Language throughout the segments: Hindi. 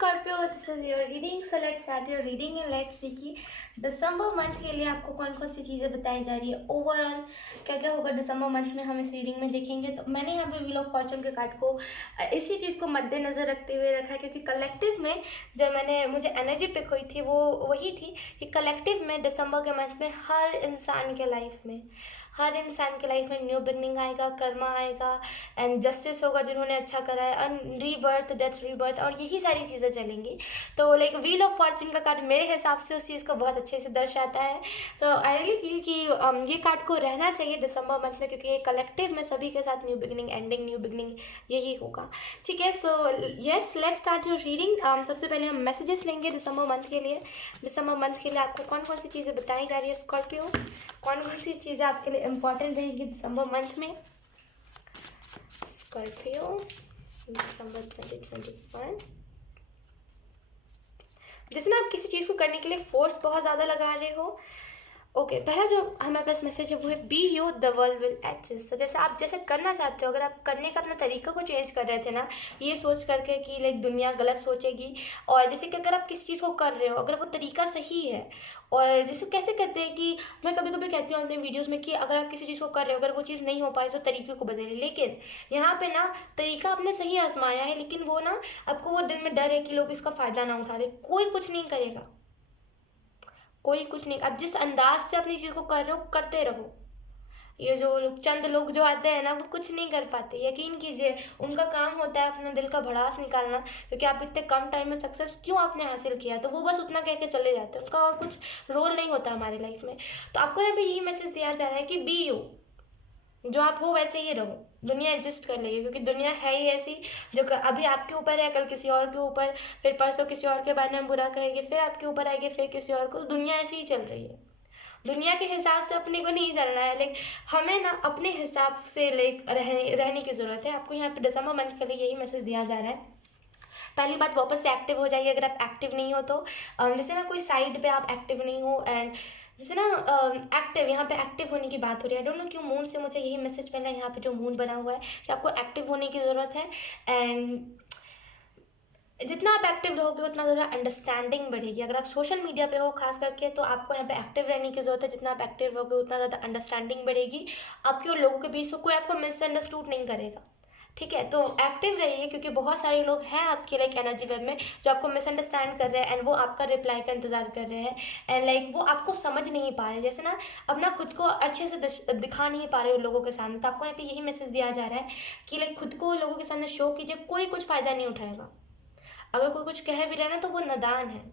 Scorpio, this is your reading. So let's start your reading and let's see कि दिसंबर मंथ के लिए आपको कौन कौन सी चीज़ें बताई जा रही है। ओवरऑल क्या क्या होगा दिसंबर मंथ में हम इस रीडिंग में देखेंगे। तो मैंने यहाँ पे व्हील ऑफ फॉर्चून के कार्ड को इसी चीज़ को मद्देनज़र रखते हुए रखा है, क्योंकि कलेक्टिव में जब मुझे एनर्जी पिक हुई थी वो वही थी कि कलेक्टिव में दिसंबर के मंथ में हर इंसान के लाइफ में न्यू बिगनिंग आएगा, कर्मा आएगा एंड जस्टिस होगा जिन्होंने अच्छा करा है, एंड रीबर्थ, डेथ, रीबर्थ, और यही सारी चीज़ें चलेंगी। तो लाइक व्हील ऑफ फॉर्चून का कार्ड मेरे हिसाब से उस चीज़ को बहुत अच्छे से दर्शाता है। सो आई रियली फील कि ये कार्ड को रहना चाहिए दिसंबर मंथ में, क्योंकि ये कलेक्टिव में सभी के साथ new beginning, ending, new beginning यही होगा। ठीक है, so yes, let's start your reading. सबसे पहले हम मैसेजेस लेंगे दिसंबर मंथ के लिए। दिसंबर मंथ के लिए आपको कौन कौन सी चीज़ें बताई जा रही है स्कॉर्पियो, कौन कौन सी चीज़ें आपके लिए इम्पॉर्टेंट रहेंगी दिसंबर मंथ में। स्कॉर्पियो दिसंबर 2021। जैसे ना आप किसी चीज़ को करने के लिए फोर्स बहुत ज़्यादा लगा रहे हो। ओके, पहला जो हमारे पास मैसेज है वो है be you, the world will adjust. तो जैसे आप जैसे करना चाहते हो, अगर आप करने का अपना तरीका को चेंज कर रहे थे ना, ये सोच करके कि लाइक दुनिया गलत सोचेगी, और जैसे कि अगर आप किसी चीज़ को कर रहे हो, अगर वो तरीका सही है, और जैसे कैसे कहते हैं कि मैं कभी कभी कहती हूँ अपने वीडियोज़ में कि अगर आप किसी चीज़ को कर रहे हो, अगर वो चीज़ नहीं हो पाए तो तरीके को बदलें। लेकिन यहाँ पे ना तरीका आपने सही आजमाया है, लेकिन वो ना आपको वो दिल में डर है कि लोग इसका फ़ायदा ना उठा ले। कोई कुछ नहीं करेगा, कोई कुछ नहीं। अब जिस अंदाज से अपनी चीज़ को कर रहे हो करते रहो। ये जो चंद लोग जो आते हैं ना, वो कुछ नहीं कर पाते, यकीन कीजिए। उनका काम होता है अपने दिल का भड़ास निकालना, क्योंकि आप इतने कम टाइम में सक्सेस क्यों आपने हासिल किया, तो वो बस उतना कह के चले जाते हैं। उनका और कुछ रोल नहीं होता हमारी लाइफ में। तो आपको यहाँ पे यही मैसेज दिया जा रहा है कि बी यू, जो आप हो वैसे ही रहो। दुनिया एडजस्ट कर लेगी, क्योंकि दुनिया है ही ऐसी जो अभी आपके ऊपर है, कल किसी और के ऊपर, फिर परसों किसी और के बारे में बुरा कहेगी, फिर आपके ऊपर आएगी, फिर किसी और को। दुनिया ऐसी ही चल रही है। दुनिया के हिसाब से अपने को नहीं चलना है, लाइक हमें ना अपने हिसाब से लाइक रहने की ज़रूरत है। आपको यहाँ पे दिसंबर मंथ के लिए यही मैसेज दिया जा रहा है। पहली बात, वापस से एक्टिव हो जाइए अगर आप एक्टिव नहीं हो तो। जैसे ना कोई साइड पे आप एक्टिव नहीं हो, एंड जैसे ना एक्टिव, यहाँ पे एक्टिव होने की बात हो रही है। आई डोंट नो क्यों मून से मुझे यही मैसेज मिला है। यहाँ पे जो मून बना हुआ है कि आपको एक्टिव होने की ज़रूरत है, एंड जितना आप एक्टिव रहोगे उतना ज़्यादा अंडरस्टैंडिंग बढ़ेगी। अगर आप सोशल मीडिया पे हो खास करके, तो आपको यहाँ पे एक्टिव रहने की ज़रूरत है। जितना आप एक्टिव रहोगे उतना ज़्यादा अंडरस्टैंडिंग बढ़ेगी आपके और लोगों के बीच, तो कोई आपको मिसअंडरस्टूड नहीं करेगा। ठीक है, तो एक्टिव रहिए, क्योंकि बहुत सारे लोग हैं आपके लाइक एनर्जी वेब में जो आपको मिसअंडरस्टैंड कर रहे हैं, एंड वो आपका रिप्लाई का इंतज़ार कर रहे हैं, एंड लाइक वो आपको समझ नहीं पा रहे, जैसे ना अपना खुद को अच्छे से दिखा नहीं पा रहे हो लोगों के सामने। तो आपको यहाँ पे यही मैसेज दिया जा रहा है कि लाइक खुद को लोगों के सामने शो कीजिए। कोई कुछ फ़ायदा नहीं उठाएगा। अगर कोई कुछ कह भी रहा है ना, तो वो नादान है।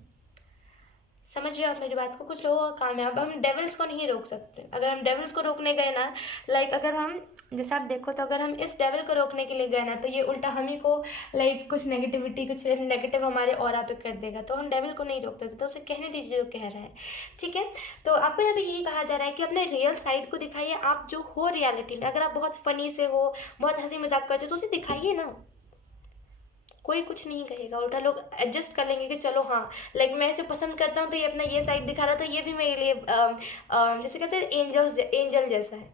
समझ रहे हो आप मेरी बात को? कुछ लोगों का काम है। अब हम डेविल्स को नहीं रोक सकते। अगर हम डेविल्स को रोकने गए ना, लाइक अगर हम, जैसे आप देखो तो अगर हम इस डेविल को रोकने के लिए गए ना, तो ये उल्टा हम ही को लाइक कुछ नेगेटिविटी, कुछ नेगेटिव हमारे ऑरा पे कर देगा। तो हम डेविल को नहीं रोक सकते, तो उसे कहने दीजिए जो कह रहा है। ठीक है, तो आपको यहाँ पे यही कहा जा रहा है कि अपने रियल साइड को दिखाइए। आप जो हो रियलिटी में, अगर आप बहुत फ़नी से हो, बहुत हंसी मजाक करते हो, तो उसे दिखाइए ना। कोई कुछ नहीं कहेगा, उल्टा लोग एडजस्ट कर लेंगे कि चलो हाँ, लाइक मैं इसे पसंद करता हूँ तो ये अपना ये साइड दिखा रहा, तो ये भी मेरे लिए जैसे कहते हैं एंजल जैसा है।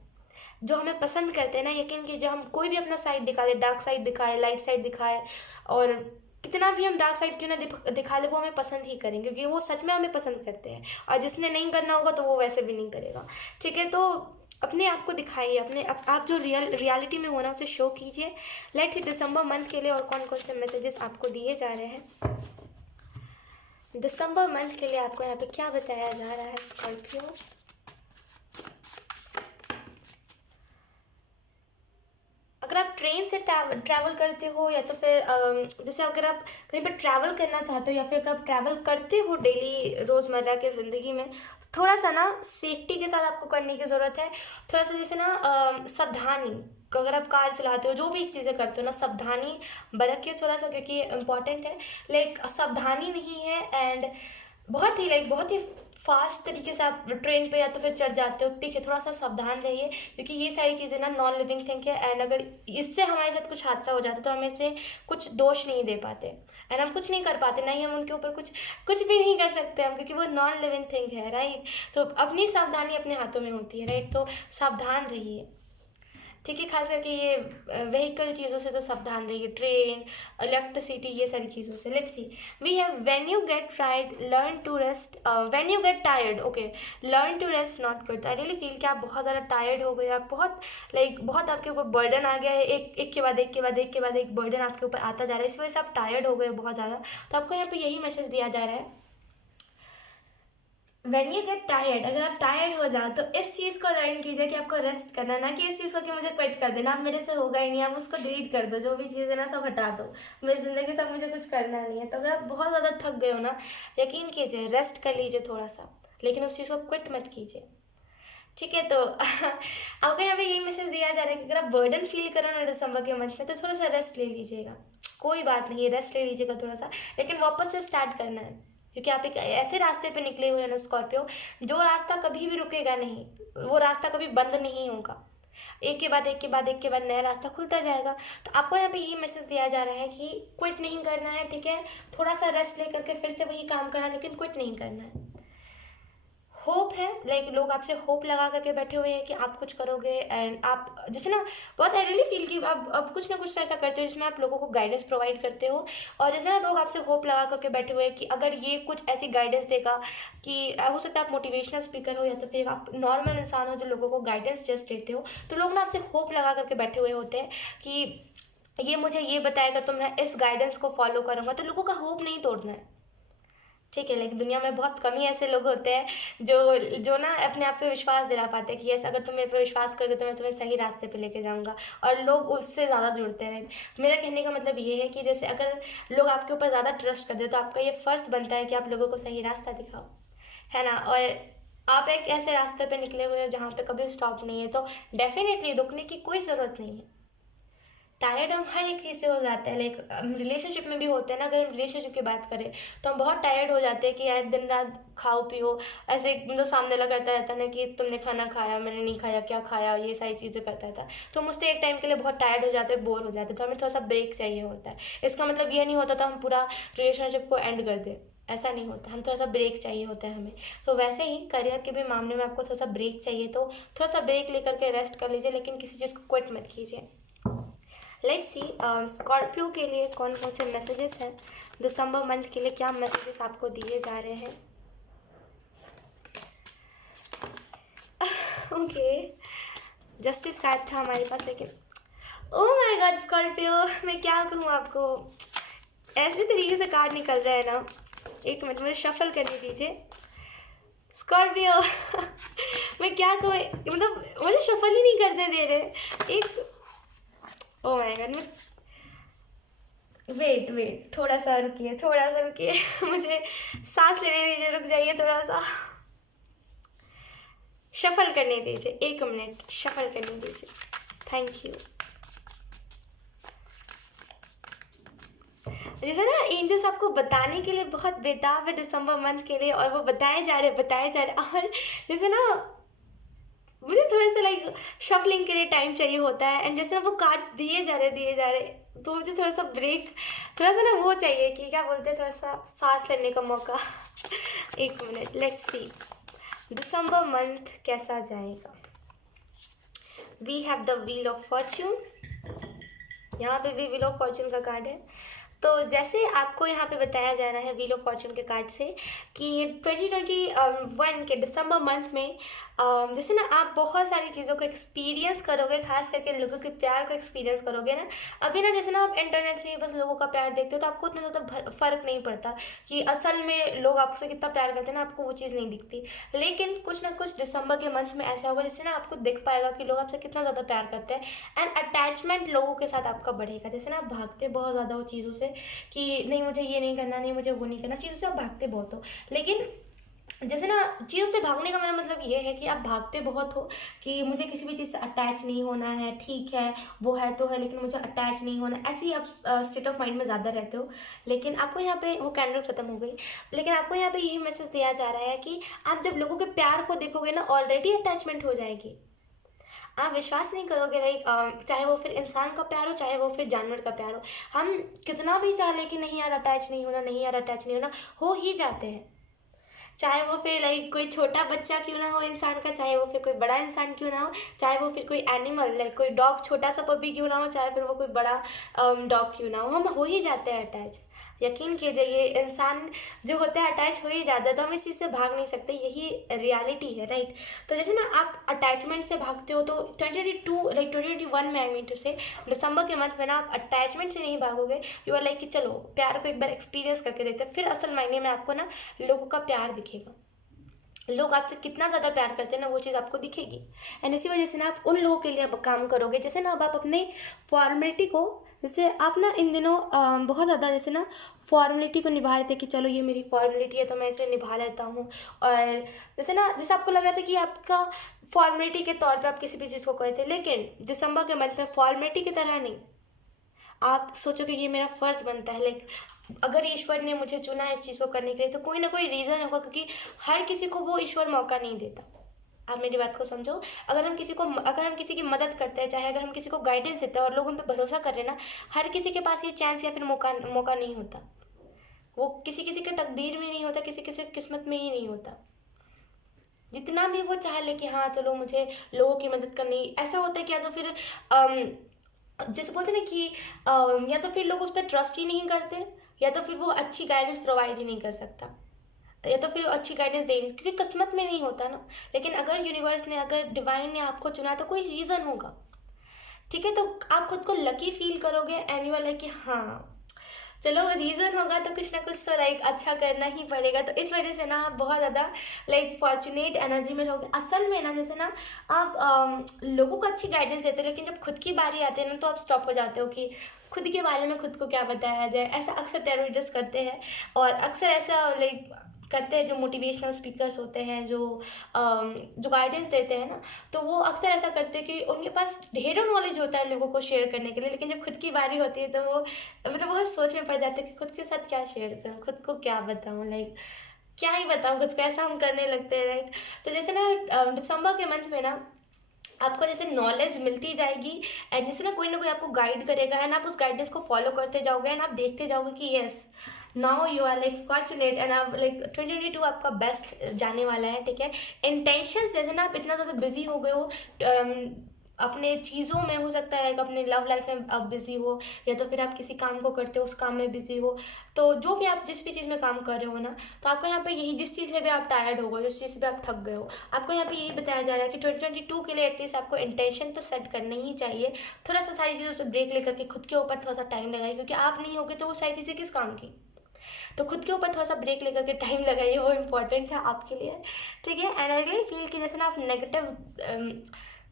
जो हमें पसंद करते हैं ना, यकीन कीजिए, हम कोई भी अपना साइड दिखा ले, डार्क साइड दिखाए, लाइट साइड दिखाए, और कितना भी हम डार्क साइड क्यों ना दिखा ले, वो हमें पसंद ही करेंगे, क्योंकि वो सच में हमें पसंद करते हैं। और जिसने नहीं करना होगा तो वो वैसे भी नहीं करेगा। ठीक है, तो अपने आप को दिखाइए, आप जो रियलिटी में होना उसे शो कीजिए। लेट्स सी दिसंबर मंथ के लिए और कौन कौन से मैसेजेस आपको दिए जा रहे हैं। दिसंबर मंथ के लिए आपको यहाँ पे क्या बताया जा रहा है स्कॉर्पियो। अगर आप ट्रेन से ट्रैवल करते हो, या तो फिर जैसे अगर आप कहीं पर ट्रैवल करना चाहते हो, या फिर अगर आप ट्रैवल करते हो डेली रोज़मर्रा की ज़िंदगी में, थोड़ा सा ना सेफ्टी के साथ आपको करने की ज़रूरत है। थोड़ा सा जैसे ना सावधानी, अगर आप कार चलाते हो, जो भी चीज़ें करते हो ना, सावधानी बरतिए थोड़ा सा, क्योंकि ये इम्पॉर्टेंट है। लाइक सावधानी नहीं है, एंड बहुत ही फास्ट तरीके से आप ट्रेन पे या तो फिर चढ़ जाते हो। ठीक है, थोड़ा सा सावधान रहिए, क्योंकि ये सारी चीज़ें ना नॉन लिविंग थिंग है, एंड अगर इससे हमारे साथ कुछ हादसा हो जाता है तो हम इसे कुछ दोष नहीं दे पाते, एंड हम कुछ नहीं कर पाते, ना ही हम उनके ऊपर कुछ भी नहीं कर सकते हम, क्योंकि वो नॉन लिविंग थिंग है, राइट। तो अपनी सावधानी अपने हाथों में होती है, राइट। तो सावधान रहिए। ठीक है। खास करके ये व्हीकल चीज़ों से तो सावधान रहिए, ट्रेन, इलेक्ट्रिसिटी, ये सारी चीज़ों से। Let's see, we have when you get tired learn to rest, when you get tired okay learn to rest not quit. I really feel कि आप बहुत ज़्यादा टायर्ड हो गए, आप बहुत बहुत आपके ऊपर बर्डन आ गया है, एक के बाद एक के बाद एक के बाद एक बर्डन आपके ऊपर आता जा रहा है, इस वजह से आप टायर्ड हो गए बहुत ज़्यादा। तो आपको यहाँ पे यही मैसेज दिया जा रहा है, व्हेन यू गेट टायर्ड, अगर आप टायर्ड हो जाओ तो इस चीज़ को लर्न कीजिए कि आपको रेस्ट करना, ना कि इस चीज़ को कि मुझे क्विट कर देना, आप मेरे से होगा ही नहीं, आप उसको डिलीट कर दो, जो भी चीज़ है ना सब हटा दो, मेरी ज़िंदगी से अब मुझे कुछ करना नहीं है। तो अगर आप बहुत ज़्यादा थक गए हो ना, यकीन कीजिए रेस्ट कर लीजिए थोड़ा सा, लेकिन उस चीज़ को क्विट मत कीजिए, ठीक है। तो आपको यहाँ पे यही मैसेज दिया जा रहा है कि अगर आप बर्डन फील करो ना दिसंबर के मंथ में, तो थोड़ा सा रेस्ट ले लीजिएगा, कोई बात नहीं है, रेस्ट ले लीजिएगा थोड़ा सा, लेकिन वापस से स्टार्ट करना है, क्योंकि आप एक ऐसे रास्ते पे निकले हुए हैं ना स्कॉर्पियो, जो रास्ता कभी भी रुकेगा नहीं, वो रास्ता कभी बंद नहीं होगा, एक के बाद एक के बाद एक के बाद नया रास्ता खुलता जाएगा। तो आपको यहाँ पे यही मैसेज दिया जा रहा है कि क्विट नहीं करना है, ठीक है, थोड़ा सा रेस्ट ले करके फिर से वही काम करना है, लेकिन क्विट नहीं करना है। होप है, लाइक लोग आपसे होप लगा करके बैठे हुए हैं कि आप कुछ करोगे, एंड आप जैसे ना बहुत आई रियली फील कि आप अब कुछ ना कुछ तो ऐसा करते हो जिसमें आप लोगों को गाइडेंस प्रोवाइड करते हो, और जैसे ना लोग आपसे होप लगा करके बैठे हुए हैं कि अगर ये कुछ ऐसी गाइडेंस देगा, कि हो सकता है आप मोटिवेशनल स्पीकर हो या तो फिर आप नॉर्मल इंसान हो जो लोगों को गाइडेंस जस्ट देते हो, तो लोग ना आपसे होप लगा करके बैठे हुए होते हैं कि ये मुझे ये बताएगा तो मैं इस गाइडेंस को फॉलो करूँगा। तो लोगों का होप नहीं तोड़ना है, ठीक है, लेकिन दुनिया में बहुत कम ही ऐसे लोग होते हैं जो ना अपने आप पे विश्वास दिला पाते हैं कि यस, अगर तुम मेरे पे विश्वास करोगे तो मैं तुम्हें सही रास्ते पे लेके जाऊंगा, और लोग उससे ज़्यादा जुड़ते हैं। मेरा कहने का मतलब ये है कि जैसे अगर लोग आपके ऊपर ज़्यादा ट्रस्ट करते हैं, तो आपका ये फ़र्ज़ बनता है कि आप लोगों को सही रास्ता दिखाओ, है ना। और आप एक ऐसे रास्ते पे निकले हुए हो जहाँ पे कभी स्टॉप नहीं है, तो डेफिनेटली रुकने की कोई ज़रूरत नहीं है। टायर्ड हम हर एक चीज़ से हो जाते हैं, लाइक रिलेशनशिप में भी होते हैं ना, अगर हम रिलेशनशिप की बात करें तो हम बहुत टायर्ड हो जाते हैं कि यार दिन रात खाओ पियो, ऐसे मतलब सामने लगा करता रहता है ना कि तुमने खाना खाया, मैंने नहीं खाया, क्या खाया, ये सारी चीज़ें करता रहता है, तो हम उससे एक टाइम के लिए बहुत टायर्ड हो जाते हैं, बोर हो जाते हैं, तो हमें थोड़ा सा ब्रेक चाहिए होता है। इसका मतलब ये नहीं होता तो हम पूरा रिलेशनशिप को एंड कर दें, ऐसा नहीं होता, हम थोड़ा सा ब्रेक चाहिए होता है हमें। तो वैसे ही करियर के भी मामले में आपको थोड़ा सा ब्रेक चाहिए, तो थोड़ा सा ब्रेक लेकर के रेस्ट कर लीजिए, लेकिन किसी चीज़ को क्विट मत कीजिए। लेट्स सी स्कॉर्पियो के लिए कौन कौन से मैसेजेस हैं, दिसंबर मंथ के लिए क्या मैसेजेस आपको दिए जा रहे हैं। ओके, जस्टिस कार्ड था हमारे पास, लेकिन ओह माय गॉड स्कॉर्पियो, मैं क्या कहूँ आपको, ऐसे तरीके से कार्ड निकल रहा है ना, एक मिनट मुझे शफल करने दीजिए स्कॉर्पियो। मैं क्या कहूँ, मतलब मुझे शफल ही नहीं करने दे रहे, एक ओह माय गॉड, मैं वेट थोड़ा सा रुकिए मुझे सांस लेने दीजिए, रुक जाइए थोड़ा सा, शफल करने दीजिए, एक मिनट शफल करने दीजिए, थैंक यू। जैसे ना एंजल्स आपको बताने के लिए बहुत बेताब है दिसंबर मंथ के लिए, और वो बताए जा रहे, और जैसे ना मुझे थोड़े से लाइक शफलिंग के लिए टाइम चाहिए होता है, एंड जैसे ना वो कार्ड दिए जा रहे, तो मुझे थोड़ा सा ब्रेक, थोड़ा सा ना वो चाहिए कि क्या बोलते हैं, थोड़ा सा सांस लेने का मौका। एक minute, let's see December month कैसा जाएगा। We have the wheel of fortune, यहाँ पे भी व्हील ऑफ फॉर्च्यून का कार्ड है। तो जैसे आपको यहाँ पे बताया जा रहा है व्हील ऑफ फॉर्च्यून के कार्ड से कि 2021 के दिसंबर मंथ में जैसे ना आप बहुत सारी चीज़ों को एक्सपीरियंस करोगे, खास करके लोगों के प्यार को एक्सपीरियंस करोगे ना। अभी ना जैसे ना आप इंटरनेट से ही बस लोगों का प्यार देखते हो, तो आपको उतना ज़्यादा फ़र्क नहीं पड़ता कि असल में लोग आपसे कितना प्यार करते हैं ना, आपको वो चीज़ नहीं दिखती। लेकिन कुछ ना कुछ दिसंबर के मंथ में ऐसा होगा जिससे ना आपको दिख पाएगा कि लोग आपसे कितना ज़्यादा प्यार करते हैं, एंड अटैचमेंट लोगों के साथ आपका बढ़ेगा। जैसे ना आप भागते बहुत ज़्यादा हो चीज़ों से कि नहीं मुझे ये नहीं करना, नहीं मुझे वो नहीं करना, चीज़ों से आप भागते बहुत हो। लेकिन जैसे ना चीज़ों से भागने का मेरा मतलब ये है कि आप भागते बहुत हो कि मुझे किसी भी चीज़ से अटैच नहीं होना है, ठीक है वो है तो है लेकिन मुझे अटैच नहीं होना, ऐसे ही आप स्टेट ऑफ माइंड में ज़्यादा रहते हो। लेकिन आपको यहाँ पे वो कैंडल्स खत्म हो गई, लेकिन आपको यहाँ पे यही मैसेज दिया जा रहा है कि आप जब लोगों के प्यार को देखोगे ना, ऑलरेडी अटैचमेंट हो जाएगी। आप विश्वास नहीं करोगे, लाइक चाहे वो फिर इंसान का प्यार हो, चाहे वो फिर जानवर का प्यार हो, हम कितना भी चाह लें कि नहीं यार अटैच नहीं होना, नहीं यार अटैच नहीं होना, हो ही जाते हैं। चाहे वो फिर लाइक कोई छोटा बच्चा क्यों ना हो इंसान का, चाहे वो फिर कोई बड़ा इंसान क्यों ना हो, चाहे वो फिर कोई एनिमल लाइक कोई डॉग, छोटा सा पपी क्यों ना हो, चाहे फिर वो कोई बड़ा डॉग क्यों ना हो, हम हो ही जाते हैं अटैच। यकीन कीजिए इंसान जो होता है अटैच हो ही जाता है, तो हम इस चीज़ से भाग नहीं सकते, यही रियलिटी है, राइट। तो जैसे ना आप अटैचमेंट से भागते हो, तो 2021 में आई मीन टू से दिसंबर के मंथ में ना आप अटैचमेंट से नहीं भागोगे। यू आर लाइक कि चलो प्यार को एक बार एक्सपीरियंस करके देखते हैं, फिर असल मायने में आपको ना लोगों का प्यार दिखेगा, लोग आपसे कितना ज़्यादा प्यार करते हैं ना वो चीज़ आपको दिखेगी। एंड इसी वजह से ना आप उन लोगों के लिए अब काम करोगे। जैसे ना अब आप अपने फॉर्मेलिटी को, जैसे आप ना इन दिनों बहुत ज़्यादा जैसे ना फॉर्मेलिटी को निभा रहे थे कि चलो ये मेरी फॉर्मेलिटी है तो मैं इसे निभा लेता हूँ। और जैसे ना जैसे आपको लग रहा था कि आपका फॉर्मेलिटी के तौर पे आप किसी भी चीज़ को करे थे, लेकिन दिसंबर के मंथ में फॉर्मेलिटी की तरह नहीं, आप सोचो कि ये मेरा फ़र्ज़ बनता है। लाइक अगर ईश्वर ने मुझे चुना है इस चीज़ को करने के लिए तो कोई ना कोई रीज़न होगा, क्योंकि हर किसी को वो ईश्वर मौका नहीं देता। आप मेरी बात को समझो। अगर हम किसी की मदद करते हैं, चाहे अगर हम किसी को गाइडेंस देते हैं और लोग उन पर भरोसा कर रहे हैं ना, हर किसी के पास ये चांस या फिर मौका नहीं होता। वो किसी किसी के तकदीर में नहीं होता, किसी किसी की किस्मत में ही नहीं होता। जितना भी वो चाह ले कि हाँ चलो मुझे लोगों की मदद करनी, ऐसा होता है कि या तो फिर जैसे बोलते हैं ना कि या तो फिर लोग उस पर ट्रस्ट ही नहीं करते, या तो फिर वो अच्छी गाइडेंस प्रोवाइड ही नहीं कर सकता, या तो फिर अच्छी गाइडेंस दे नहीं, क्योंकि किस्मत में नहीं होता ना। लेकिन अगर यूनिवर्स ने, अगर डिवाइन ने आपको चुना तो कोई रीज़न होगा, ठीक है। तो आप खुद को लकी फील करोगे एंड यू आर लाइक कि हाँ चलो रीज़न होगा तो कुछ ना कुछ तो लाइक अच्छा करना ही पड़ेगा। तो इस वजह से ना आप बहुत ज़्यादा लाइक फॉर्चुनेट एनर्जी में रहोगे। असल में ना जैसे ना आप लोगों को अच्छी गाइडेंस देते हो, लेकिन जब खुद की बारी आती है ना तो आप स्टॉप हो जाते हो कि खुद के बारे में खुद को क्या बताया जाए। ऐसा अक्सर टेररिस्ट करते हैं, और अक्सर ऐसा लाइक करते हैं जो मोटिवेशनल स्पीकर्स होते हैं, जो गाइडेंस देते हैं ना, तो वो अक्सर ऐसा करते हैं कि उनके पास ढेरों नॉलेज होता है लोगों को शेयर करने के लिए, लेकिन जब खुद की बारी होती है तो वो मतलब बहुत सोच में पड़ जाते हैं कि खुद के साथ क्या शेयर करूँ, खुद को क्या बताऊँ, लाइक क्या ही बताऊँ खुद को, ऐसा हम करने लगते हैं, राइट। तो जैसे ना दिसंबर के मंथ में ना आपको जैसे नॉलेज मिलती जाएगी, एंड जैसे ना कोई आपको गाइड करेगा, एंड आप उस गाइडेंस को फॉलो करते जाओगे, एंड आप देखते जाओगे कि yes now you are like fortunate, and आप लाइक 2022 आपका बेस्ट जाने वाला है, ठीक है। इंटेंशंस जैसे ना आप इतना ज़्यादा बिजी हो गए हो अपने चीज़ों में, हो सकता है लाइक अपने लव लाइफ में आप बिज़ी हो, या तो फिर आप किसी काम को करते हो उस काम में बिज़ी हो। तो जो भी आप जिस भी चीज़ में काम कर रहे हो ना, तो आपको यहाँ पे यही, जिस चीज़ से भी आप टायर्ड हो गए, जिस चीज़ से भी आप थक गए हो, आपको यहाँ पे यही बताया जा रहा है कि 2022 के लिए एटलीस्ट आपको इंटेंशन तो सेट करना ही चाहिए। थोड़ा सा सारी चीज़ों से ब्रेक लेकर के खुद के ऊपर थोड़ा सा टाइम लगाइए, क्योंकि आप नहीं होगे तो वो सारी चीज़ें किस काम की। तो खुद के ऊपर थोड़ा सा ब्रेक लेकर के टाइम लगाइए, वो इम्पोर्टेंट है आपके लिए, ठीक है। एंड आई रियली फील कि जैसे ना आप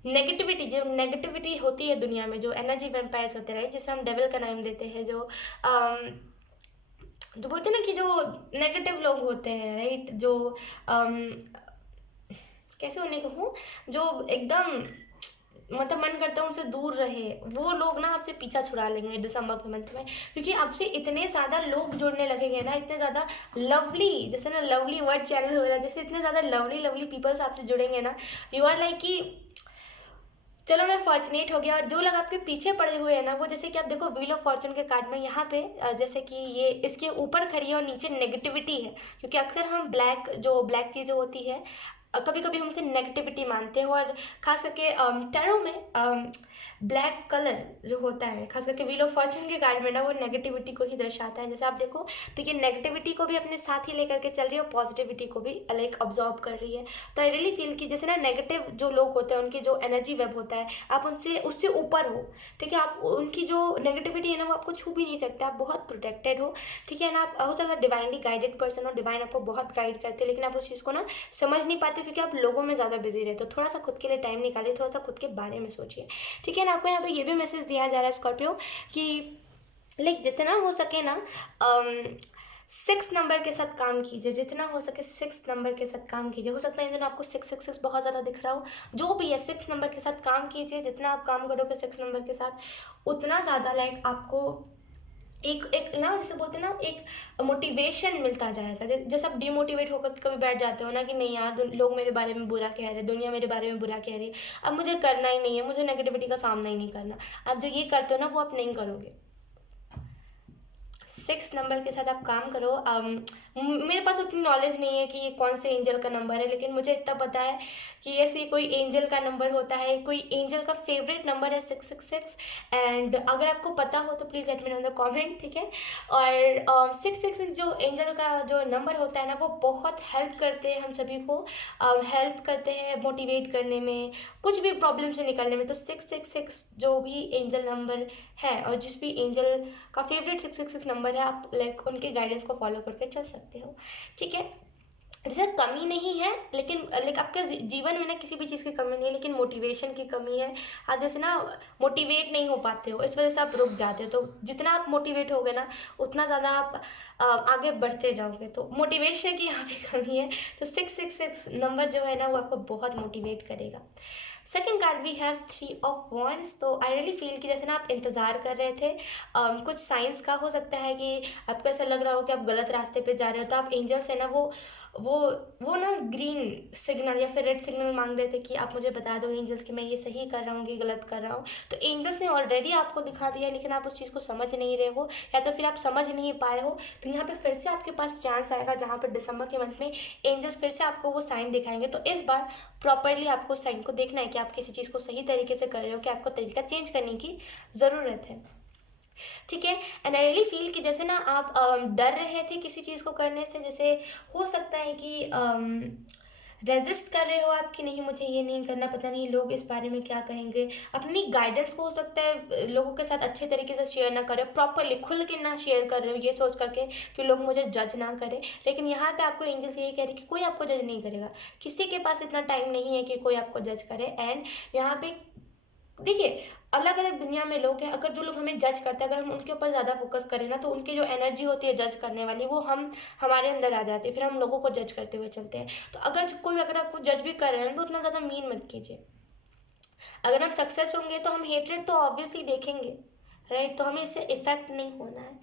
नेगेटिविटी होती है दुनिया में, जो एनर्जी वैम्पायर्स होते हैं, राइट, जिसे हम डेविल का नाम देते हैं, जो बोलते हैं ना कि जो नेगेटिव लोग होते हैं, राइट, जो कैसे उन्हें कहूँ, जो एकदम मतलब मन करता है उनसे दूर रहे, वो लोग ना आपसे पीछा छुड़ा लेंगे दिसंबर के मंथ में, क्योंकि आपसे इतने ज़्यादा लोग जुड़ने लगेंगे ना, इतने ज़्यादा लवली, जैसे ना लवली वर्ड चैनल हो रहा है, जैसे इतने ज़्यादा लवली पीपल्स आपसे जुड़ेंगे ना, यू आर लाइक कि चलो मैं फॉर्चुनेट हो गया। और जो लोग आपके पीछे पड़े हुए हैं ना, वो जैसे कि आप देखो व्हील ऑफ फॉर्चून के कार्ड में यहाँ पे जैसे कि ये इसके ऊपर खड़ी है और नीचे नेगेटिविटी है, क्योंकि अक्सर हम ब्लैक चीज़ें होती है कभी कभी हम उसे नेगेटिविटी मानते हैं, और खास करके टैरो में ब्लैक कलर जो होता है, खास करके व्हील ऑफ फॉर्चून के कार्ड में ना, वो नेगेटिविटी को ही दर्शाता है। जैसे आप देखो तो ये नेगेटिविटी को भी अपने साथ ही लेकर के चल रही है और पॉजिटिविटी को भी लाइक ऑब्जॉर्व कर रही है। तो आई रियली फील कि जैसे ना नेगेटिव जो लोग होते हैं उनकी जो एनर्जी वेब होता है, आप उससे ऊपर हो, ठीक है। आप उनकी जो नेगेटिविटी है ना वो आपको छू भी नहीं सकते, आप बहुत प्रोटेक्टेड हो, ठीक है ना। आप हो सकता है डिवाइनली गाइडेड पर्सन हो, डिवाइन आपको बहुत गाइड करते हैं, लेकिन आप उस चीज़ को ना समझ नहीं पाते, क्योंकि आप लोगों में ज़्यादा बिजी रहते हो। थोड़ा सा खुद के लिए टाइम निकालिए, थोड़ा सा खुद के बारे में सोचिए, ठीक है ना। आपको यहाँ पे ये भी मैसेज दिया जा रहा है स्कॉर्पियो कि लाइक जितना हो सके ना 6 नंबर के साथ काम कीजिए, जितना हो सके 6 नंबर के साथ काम कीजिए। हो सकता है इन दिनों आपको 666 बहुत ज़्यादा दिख रहा हो, जो भी है 6 नंबर के साथ काम कीजिए। जितना आप काम करोगे 6 नंबर के साथ, उतना ज़्यादा लाइक आपको एक ना, जैसे बोलते हैं ना, एक मोटिवेशन मिलता जाएगा। जैसे आप डिमोटिवेट होकर कभी बैठ जाते हो ना कि नहीं यार लोग मेरे बारे में बुरा कह रहे हैं, दुनिया मेरे बारे में बुरा कह रही है, अब मुझे करना ही नहीं है, मुझे नेगेटिविटी का सामना ही नहीं करना। आप जो ये करते हो ना वो आप नहीं करोगे, 6 नंबर के साथ आप काम करो। मेरे पास उतनी नॉलेज नहीं है कि ये कौन से एंजल का नंबर है, लेकिन मुझे इतना पता है कि ऐसे कोई एंजल का नंबर होता है, कोई एंजल का फेवरेट नंबर है 666। एंड अगर आपको पता हो तो please let me know in the comment, ठीक है। और 666 जो एंजल का जो नंबर होता है ना, वो बहुत हेल्प करते हैं हम सभी को, हेल्प करते हैं मोटिवेट करने में, कुछ भी प्रॉब्लम से निकलने में। तो 666 जो भी एंजल नंबर है और जिस भी एंजल का फेवरेट 666 नंबर है, आप लाइक उनके गाइडेंस को फॉलो करके चल सकते हो, ठीक है। जैसे कमी नहीं है, लेकिन आपके जीवन में ना किसी भी चीज़ की कमी नहीं है, लेकिन मोटिवेशन की कमी है। आप जैसे ना मोटिवेट नहीं हो पाते हो, इस वजह से आप रुक जाते हो। तो जितना आप मोटिवेट होगे ना, उतना ज़्यादा आप आगे बढ़ते जाओगे। तो मोटिवेशन की यहाँ पे कमी है। तो 666 नंबर जो है ना, वो आपको बहुत मोटिवेट करेगा। Second card we have 3 of wands. तो आई रियली फील कि जैसे ना आप इंतज़ार कर रहे थे कुछ साइंस का, हो सकता है कि आपको ऐसा लग रहा हो कि आप गलत रास्ते पे जा रहे हो, तो आप एंजल से ना वो ना ग्रीन सिग्नल या फिर रेड सिग्नल मांग रहे थे कि आप मुझे बता दो एंजल्स कि मैं ये सही कर रहा हूँ कि गलत कर रहा हूँ। तो एंजल्स ने ऑलरेडी आपको दिखा दिया, लेकिन आप उस चीज़ को समझ नहीं रहे हो, या तो फिर आप समझ नहीं पाए हो। तो यहाँ पे फिर से आपके पास चांस आएगा, जहाँ पर दिसंबर के मंथ में एंजल्स फिर से आपको वो साइन दिखाएंगे। तो इस बार प्रॉपरली आपको साइन को देखना है कि आप किसी चीज़ को सही तरीके से कर रहे हो, कि आपको तरीका चेंज करने की ज़रूरत है, ठीक है। एंड आई रियली फील कि जैसे ना आप डर रहे थे किसी चीज़ को करने से, जैसे हो सकता है कि रेजिस्ट कर रहे हो आप कि नहीं मुझे ये नहीं करना, पता नहीं लोग इस बारे में क्या कहेंगे। अपनी गाइडेंस को हो सकता है लोगों के साथ अच्छे तरीके से शेयर ना करें, प्रॉपरली खुल के ना शेयर कर रहे हो, ये सोच करके कि लोग मुझे जज ना करें। लेकिन यहाँ पे आपको एंजल्स ये कह रहे कि कोई आपको जज नहीं करेगा, किसी के पास इतना टाइम नहीं है कि कोई आपको जज करे। एंड यहाँ पे देखिए, अलग अलग दुनिया में लोग हैं, अगर जो लोग हमें जज करते हैं, अगर हम उनके ऊपर ज़्यादा फोकस करें ना, तो उनकी जो एनर्जी होती है जज करने वाली, वो हमारे अंदर आ जाती है, फिर हम लोगों को जज करते हुए चलते हैं। तो अगर आपको जज भी कर रहे हैं तो उतना ज़्यादा मीन मत कीजिए। अगर हम सक्सेस होंगे तो हम हेट्रेड तो ऑब्वियसली देखेंगे, राइट। तो हमें इससे इफेक्ट नहीं होना है,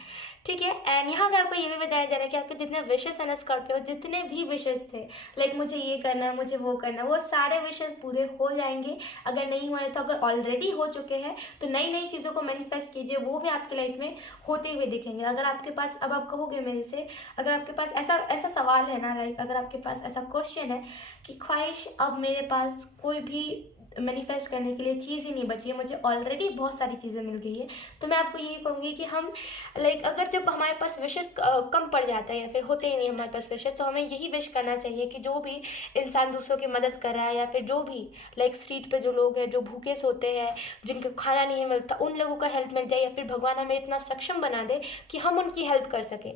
ठीक है। एंड यहाँ पे आपको ये भी बताया जा रहा है कि आपके जितने विशेस हैं ना स्कॉर्पियो, जितने भी विशेस थे, लाइक मुझे ये करना है, मुझे वो करना है, वो सारे विशेस पूरे हो जाएंगे। अगर नहीं हुए तो अगर ऑलरेडी हो चुके हैं तो नई नई चीज़ों को मैनिफेस्ट कीजिए, वो भी आपकी लाइफ में होते हुए दिखेंगे। अगर आपके पास, अब आप कहोगे मेरे से, अगर आपके पास ऐसा सवाल है ना, लाइक अगर आपके पास ऐसा क्वेश्चन है कि ख्वाहिश अब मेरे पास कोई भी मैनिफेस्ट करने के लिए चीज़ ही नहीं बची है, मुझे ऑलरेडी बहुत सारी चीज़ें मिल गई है, तो मैं आपको यही कहूँगी कि हम लाइक अगर जब हमारे पास विशेस कम पड़ जाता है या फिर होते ही नहीं हमारे पास विशेस, तो हमें यही विश करना चाहिए कि जो भी इंसान दूसरों की मदद कर रहा है, या फिर जो भी लाइक स्ट्रीट पे जो लोग हैं जो भूखे सोते हैं, जिनको खाना नहीं मिलता, उन लोगों का हेल्प मिल जाए, या फिर भगवान हमें इतना सक्षम बना दे कि हम उनकी हेल्प कर सकें,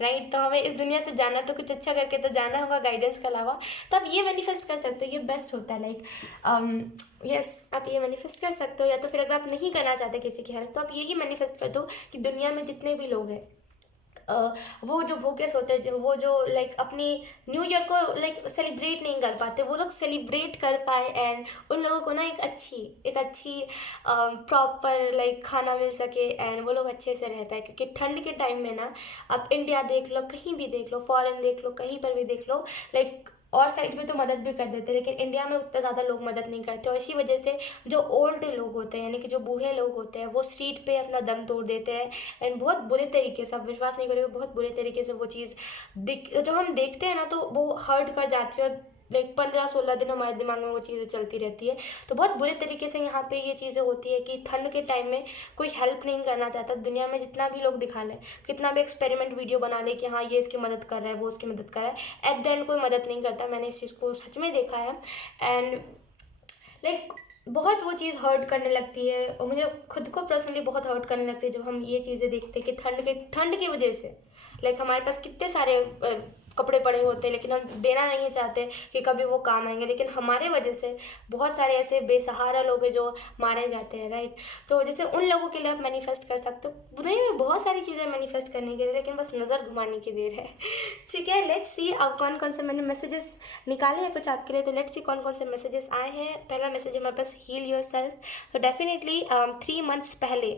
राइट। तो हमें इस दुनिया से जाना तो कुछ अच्छा करके तो जाना होगा गाइडेंस के अलावा। तो आप ये मैनिफेस्ट कर सकते हो, ये बेस्ट होता है। लाइक यस, आप ये मैनिफेस्ट कर सकते हो, या तो फिर अगर आप नहीं करना चाहते किसी की हेल्प, तो आप यही मैनिफेस्ट कर दो कि दुनिया में जितने भी लोग हैं वो जो भूखे सोते हैं, वो जो लाइक अपनी न्यू ईयर को लाइक सेलिब्रेट नहीं कर पाते, वो लोग सेलिब्रेट कर पाए। एंड उन लोगों को ना एक अच्छी प्रॉपर लाइक खाना मिल सके, एंड वो लोग अच्छे से रह पाए। क्योंकि ठंड के टाइम में ना, आप इंडिया देख लो, कहीं भी देख लो, फॉरेन देख लो, कहीं पर भी देख लो, लाइक और साइड पे तो मदद भी कर देते हैं, लेकिन इंडिया में उतना ज़्यादा लोग मदद नहीं करते। और इसी वजह से जो ओल्ड लोग होते हैं, यानी कि जो बूढ़े लोग होते हैं, वो स्ट्रीट पे अपना दम तोड़ देते हैं। एंड बहुत बुरे तरीके से, आप विश्वास नहीं करोगे, बहुत बुरे तरीके से वो चीज़ जो हम देखते हैं ना, तो वो हर्ट कर जाती है। और लाइक 15-16 दिन हमारे दिमाग में वो चीज़ें चलती रहती है। तो बहुत बुरे तरीके से यहाँ पे ये चीज़ें होती है कि ठंड के टाइम में कोई हेल्प नहीं करना चाहता। दुनिया में जितना भी लोग दिखा लें, कितना भी एक्सपेरिमेंट वीडियो बना ले कि हाँ ये इसकी मदद कर रहा है, वो उसकी मदद कर रहा है, एट द एंड कोई मदद नहीं करता। मैंने इस चीज़ को सच में देखा है। एंड लाइक बहुत वो चीज़ हर्ट करने लगती है, और मुझे खुद को पर्सनली बहुत हर्ट करने लगती है जब हम ये चीज़ें देखते हैं कि ठंड की वजह से लाइक हमारे पास कितने सारे कपड़े पड़े होते हैं, लेकिन हम देना नहीं चाहते कि कभी वो काम आएंगे, लेकिन हमारे वजह से बहुत सारे ऐसे बेसहारा लोग हैं जो मारे जाते हैं, राइट। तो जैसे उन लोगों के लिए आप मैनिफेस्ट कर सकते हो। दुनिया में बहुत सारी चीज़ें मैनिफेस्ट करने के लिए, लेकिन बस नज़र घुमाने की देर है, ठीक है। लेट्स सी अब कौन कौन से मैंने मैसेजेस निकाले हैं कुछ आपके लिए। तो लेट्स सी कौन कौन से मैसेजेस आए हैं। पहला मैसेज है हमारे पास, हील योर सेल्फ। तो डेफिनेटली 3 मंथ्स पहले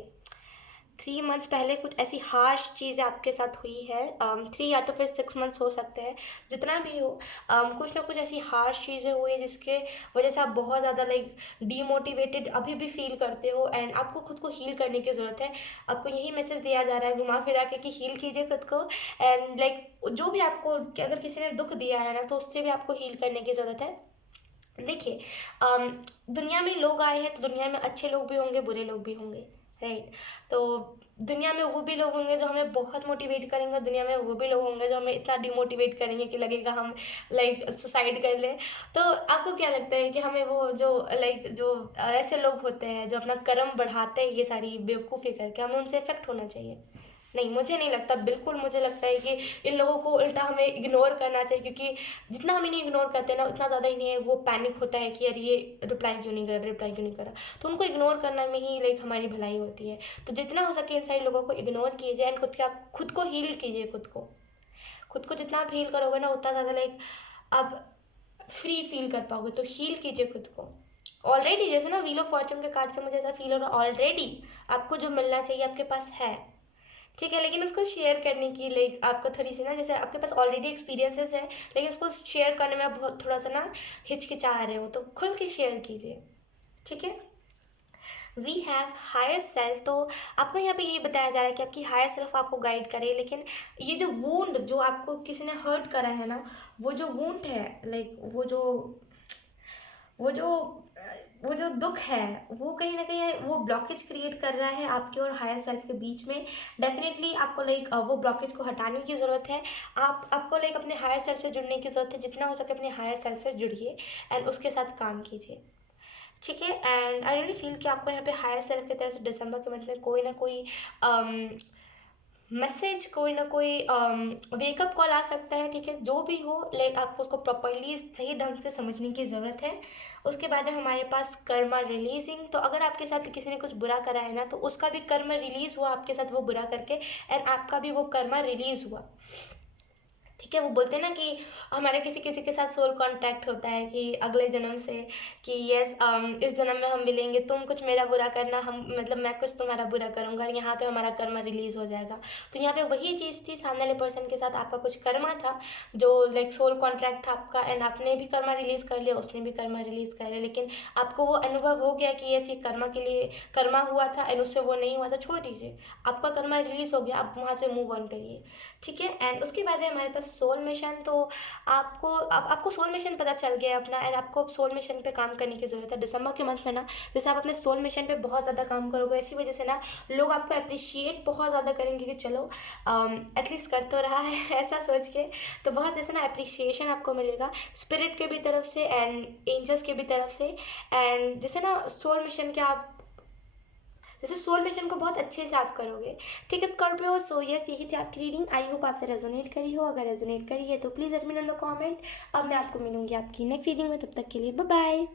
3 मंथ्स पहले कुछ ऐसी हार्श चीज़ें आपके साथ हुई है, 3 या तो फिर 6 मंथ्स हो सकते हैं, जितना भी हो, कुछ ना कुछ ऐसी हार्श चीज़ें हुई है जिसके वजह से आप बहुत ज़्यादा लाइक डीमोटिवेटेड अभी भी फील करते हो, एंड आपको खुद को हील करने की ज़रूरत है। आपको यही मैसेज दिया जा रहा है घुमा फिरा के कि हील कीजिए खुद को, एंड लाइक जो भी आपको अगर किसी ने दुख दिया है ना, तो उससे भी आपको हील करने की ज़रूरत है। देखिए, दुनिया में लोग आए हैं तो दुनिया में अच्छे लोग भी होंगे, बुरे लोग भी होंगे, राइट। तो दुनिया में वो भी लोग होंगे जो हमें बहुत मोटिवेट करेंगे, दुनिया में वो भी लोग होंगे जो हमें इतना डिमोटिवेट करेंगे कि लगेगा हम लाइक सुसाइड कर लें। तो आपको क्या लगता है कि हमें वो जो लाइक जो ऐसे लोग होते हैं जो अपना कर्म बढ़ाते हैं ये सारी बेवकूफ़ी करके, हमें उनसे इफेक्ट होना चाहिए? नहीं, मुझे नहीं लगता, बिल्कुल मुझे लगता है कि इन लोगों को उल्टा हमें इग्नोर करना चाहिए, क्योंकि जितना हम इन्हें इग्नोर करते हैं ना, उतना ज़्यादा इन्हें वो पैनिक होता है कि यार ये रिप्लाई क्यों नहीं कर रहा, रिप्लाई क्यों नहीं कर रहा। तो उनको इग्नोर करने में ही लाइक हमारी भलाई होती है। तो जितना हो सके इन सारे लोगों को इग्नोर कीजिए, एंड खुद को हील कीजिए। खुद को जितना आप हील करोगे ना, उतना ज़्यादा लाइक आप फ्री फील कर पाओगे। तो हील कीजिए खुद को। ऑलरेडी जैसे ना व्हील ऑफ फॉर्चून के कार्ड से मुझे ऐसा फील हो रहा है, ऑलरेडी आपको जो मिलना चाहिए आपके पास है, ठीक है। लेकिन उसको शेयर करने की लाइक आपको थोड़ी सी ना, जैसे आपके पास ऑलरेडी एक्सपीरियंसेस है, लेकिन उसको शेयर करने में आप बहुत थोड़ा सा ना हिचकिचा रहे हो, तो खुल के शेयर कीजिए, ठीक है। वी हैव हायर सेल्फ, तो आपको यहाँ पे यही बताया जा रहा है कि आपकी हायर सेल्फ आपको गाइड करे, लेकिन ये जो वूंड जो आपको किसी ने हर्ट करा है ना, वो जो वूंड है लाइक वो जो वो जो दुख है, वो कहीं ना कहीं वो ब्लॉकेज क्रिएट कर रहा है आपके और हायर सेल्फ के बीच में। डेफिनेटली आपको लाइक वो ब्लॉकेज को हटाने की ज़रूरत है। आपको लाइक अपने हायर सेल्फ से जुड़ने की ज़रूरत है। जितना हो सके अपने हायर सेल्फ से जुड़िए एंड उसके साथ काम कीजिए, ठीक है। एंड आई रियली फील कि आपको यहाँ पे हायर सेल्फ की तरफ से दिसंबर के मंथ में कोई ना कोई मैसेज, कोई ना कोई वेकअप कॉल आ सकता है, ठीक है। जो भी हो लाइक आपको उसको प्रॉपरली सही ढंग से समझने की ज़रूरत है। उसके बाद है हमारे पास कर्मा रिलीजिंग। तो अगर आपके साथ किसी ने कुछ बुरा करा है ना, तो उसका भी कर्मा रिलीज़ हुआ आपके साथ वो बुरा करके, एंड आपका भी वो कर्मा रिलीज़ हुआ, ठीक है। वो बोलते हैं ना कि हमारे किसी किसी के साथ सोल कॉन्टैक्ट होता है कि अगले जन्म से, कि यस इस जन्म में हम मिलेंगे, तुम कुछ मेरा बुरा करना, हम मतलब मैं कुछ तुम्हारा बुरा करूँगा, यहाँ पे हमारा कर्मा रिलीज़ हो जाएगा। तो यहाँ पे वही चीज़ थी, सामने वाले पर्सन के साथ आपका कुछ कर्मा था जो लाइक सोल कॉन्ट्रैक्ट था आपका, एंड आपने भी कर्मा रिलीज़ कर लिया, उसने भी कर्मा रिलीज़ कर लिया, लेकिन आपको वो अनुभव हो गया कि यस ये कर्मा के लिए कर्मा हुआ था एंड उससे वो नहीं हुआ, तो छोड़ दीजिए, आपका कर्मा रिलीज़ हो गया, आप वहाँ से मूव ऑन करिए, ठीक है। एंड उसके बाद है हमारे पास सोल मिशन। तो आपको सोल मिशन पता चल गया अपना, एंड आपको अब सोल मिशन पे काम करने की ज़रूरत है दिसंबर के मंथ में ना। जैसे आप अपने सोल मिशन पे बहुत ज़्यादा काम करोगे, इसी वजह से ना लोग आपको अप्रिशिएट बहुत ज़्यादा करेंगे कि चलो एटलीस्ट कर तो रहा है ऐसा सोच के। तो बहुत जैसे ना अप्रिसिएशन आपको मिलेगा स्पिरिट के भी तरफ से एंड एंजल्स के भी तरफ से। एंड जैसे ना सोल मिशन के आप जैसे सोल मिशन को बहुत अच्छे से आप करोगे, ठीक है स्कॉर्पियो। सो यस, यही थी आपकी रीडिंग। आई होप आपसे रेजोनेट करी हो। अगर रेजोनेट करी है तो please let me know in the comment. अब मैं आपको मिलूंगी आपकी नेक्स्ट रीडिंग में, तब तक के लिए बाय बाय।